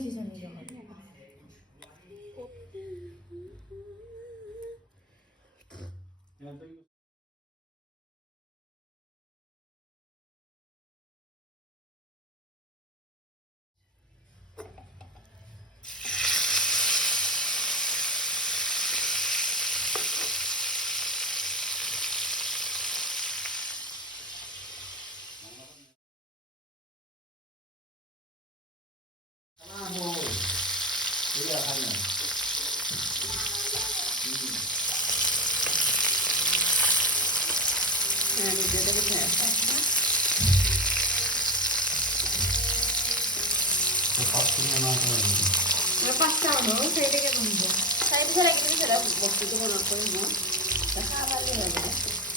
시선이 져가지고. passato, sei che non vuoi. Sai, bisogna che mi c'era un po' di conosco, no? La cava lì,